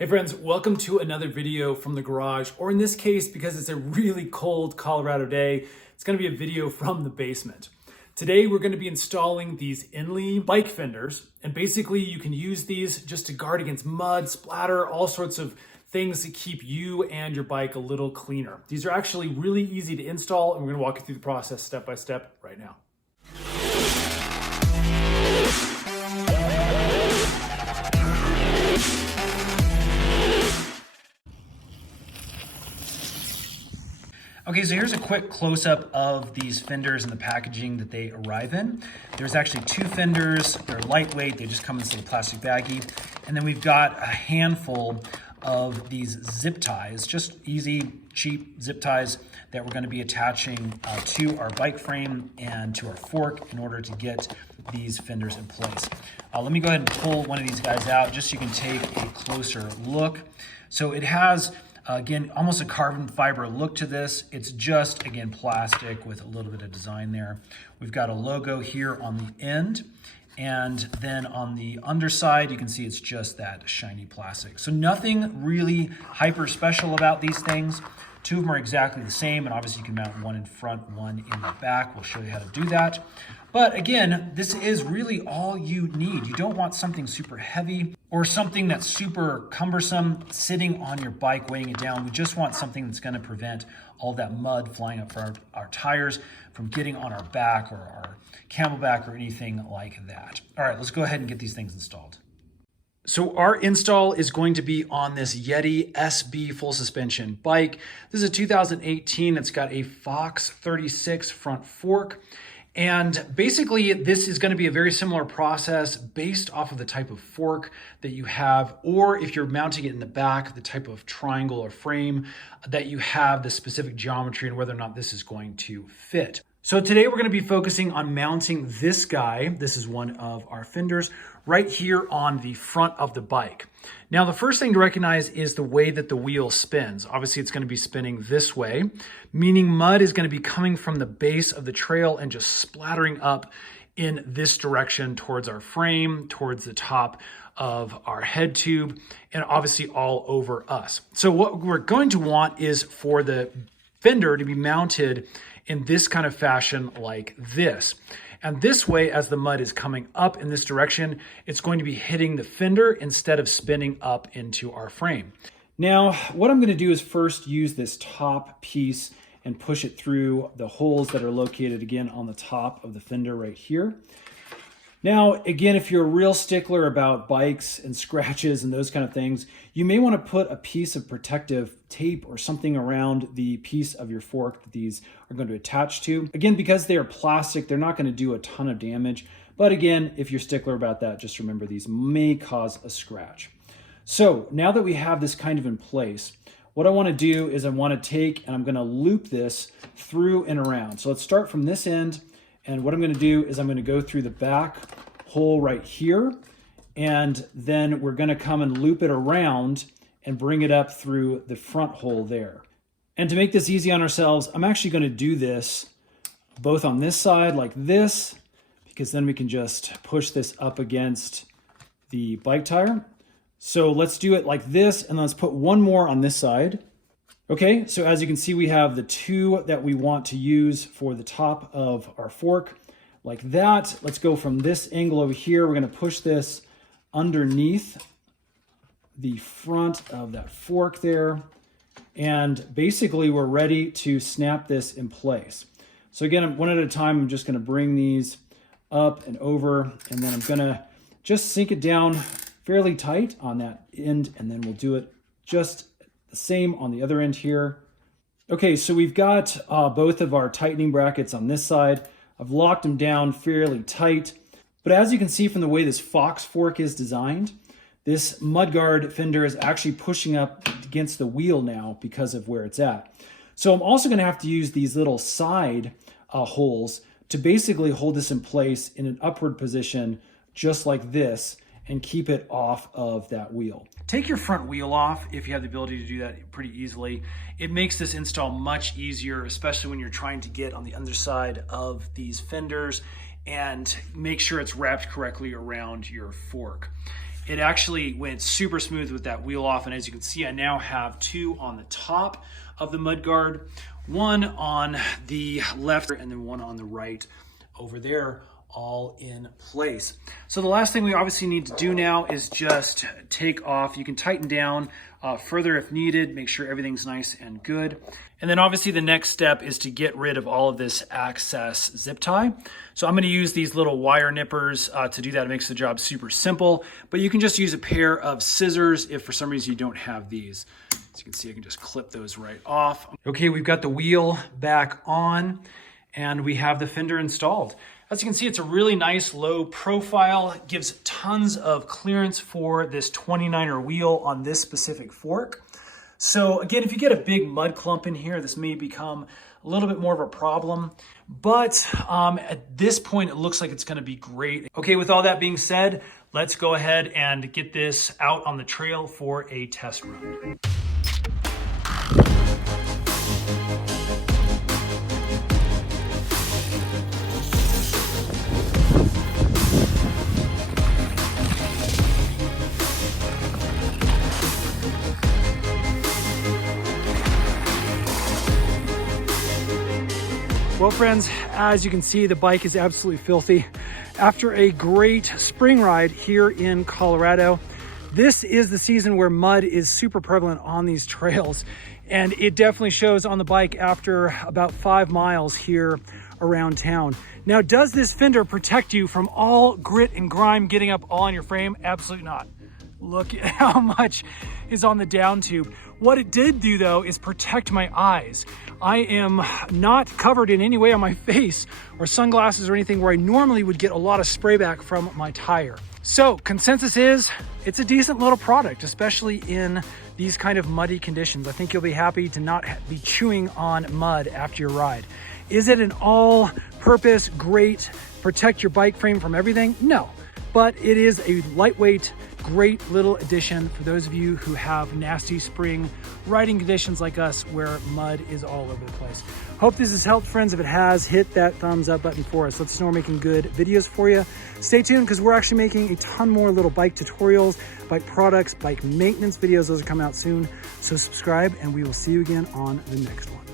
Hey friends, welcome to another video from the garage, or in this case, because it's a really cold Colorado day, it's gonna be a video from the basement. Today, we're gonna be installing these ENLEE bike fenders, and basically you can use these just to guard against mud, splatter, all sorts of things to keep you and your bike a little cleaner. These are actually really easy to install, and we're gonna walk you through the process step by step right now. Okay, so here's a quick close-up of these fenders and the packaging that they arrive in. There's actually two fenders. They're lightweight. They just come in this little plastic baggie. And then we've got a handful of these zip ties, just easy, cheap zip ties that we're going to be attaching to our bike frame and to our fork in order to get these fenders in place. Let me go ahead and pull one of these guys out just so you can take a closer look. So it has again, almost a carbon fiber look to this. It's just, again, plastic with a little bit of design there. We've got a logo here on the end. And then on the underside, you can see it's just that shiny plastic. So nothing really hyper special about these things. Two of them are exactly the same, and obviously you can mount one in front, one in the back. We'll show you how to do that. But again, this is really all you need. You don't want something super heavy or something that's super cumbersome sitting on your bike, weighing it down. We just want something that's gonna prevent all that mud flying up from our tires from getting on our back or our camelback or anything like that. All right, let's go ahead and get these things installed. So our install is going to be on this Yeti SB full suspension bike. This is a 2018. It's got a Fox 36 front fork. And basically, this is going to be a very similar process based off of the type of fork that you have, or if you're mounting it in the back, the type of triangle or frame that you have, the specific geometry and whether or not this is going to fit. So today we're going to be focusing on mounting this guy. This is one of our fenders right here on the front of the bike. Now, the first thing to recognize is the way that the wheel spins. Obviously, it's going to be spinning this way, meaning mud is going to be coming from the base of the trail and just splattering up in this direction towards our frame, towards the top of our head tube, and obviously all over us. So what we're going to want is for the fender to be mounted in this kind of fashion like this. And this way, as the mud is coming up in this direction, it's going to be hitting the fender instead of spinning up into our frame. Now, what I'm going to do is first use this top piece and push it through the holes that are located again on the top of the fender right here. Now, again, if you're a real stickler about bikes and scratches and those kind of things, you may want to put a piece of protective tape or something around the piece of your fork that these are going to attach to. Again, because they are plastic, they're not going to do a ton of damage. But again, if you're a stickler about that, just remember these may cause a scratch. So now that we have this kind of in place, what I want to do is I want to take and I'm going to loop this through and around. So let's start from this end. And what I'm going to do is I'm going to go through the back hole right here, and then we're going to come and loop it around and bring it up through the front hole there. And to make this easy on ourselves, I'm actually going to do this both on this side like this, because then we can just push this up against the bike tire. So let's do it like this, and let's put one more on this side. Okay, so as you can see, we have the two that we want to use for the top of our fork, like that. Let's go from this angle over here. We're gonna push this underneath the front of that fork there. And basically we're ready to snap this in place. So again, one at a time, I'm just gonna bring these up and over, and then I'm gonna just sink it down fairly tight on that end, and then we'll do it just the same on the other end here. Okay, so we've got both of our tightening brackets on this side. I've locked them down fairly tight, but as you can see from the way this Fox fork is designed, this Mudguard fender is actually pushing up against the wheel now because of where it's at. So I'm also gonna have to use these little side holes to basically hold this in place in an upward position, just like this, and keep it off of that wheel. Take your front wheel off if you have the ability to do that pretty easily. It makes this install much easier, especially when you're trying to get on the underside of these fenders and make sure it's wrapped correctly around your fork. it actually went super smooth with that wheel off. And as you can see, I now have two on the top of the Mudguard, one on the left and then one on the right over there, all in place. So the last thing we obviously need to do now is just take off. You can tighten down further if needed, make sure everything's nice and good. And then obviously the next step is to get rid of all of this excess zip tie. So I'm going to use these little wire nippers to do that. It makes the job super simple, but you can just use a pair of scissors if for some reason you don't have these. As you can see, I can just clip those right off. Okay, we've got the wheel back on and we have the fender installed. As you can see, it's a really nice low profile. It gives tons of clearance for this 29er wheel on this specific fork. So again, if you get a big mud clump in here, this may become a little bit more of a problem. But at this point, it looks like it's gonna be great. Okay, with all that being said, let's go ahead and get this out on the trail for a test run. Well, friends, as you can see, the bike is absolutely filthy. After a great spring ride here in Colorado, this is the season where mud is super prevalent on these trails. And it definitely shows on the bike after about 5 miles here around town. Now, does this fender protect you from all grit and grime getting up all on your frame? Absolutely not. Look at how much is on the down tube. What it did do though is protect my eyes. I am not covered in any way on my face or sunglasses or anything where I normally would get a lot of spray back from my tire. So consensus is it's a decent little product, especially in these kind of muddy conditions. I think you'll be happy to not be chewing on mud after your ride. Is it an all-purpose, great, protect your bike frame from everything? No, but it is a lightweight, great little addition for those of you who have nasty spring riding conditions like us where mud is all over the place. Hope this has helped, friends. If it has, hit that thumbs up button for us. Let us know we're making good videos for you. Stay tuned because we're actually making a ton more little bike tutorials, bike products, bike maintenance videos. Those are coming out soon. So subscribe and we will see you again on the next one.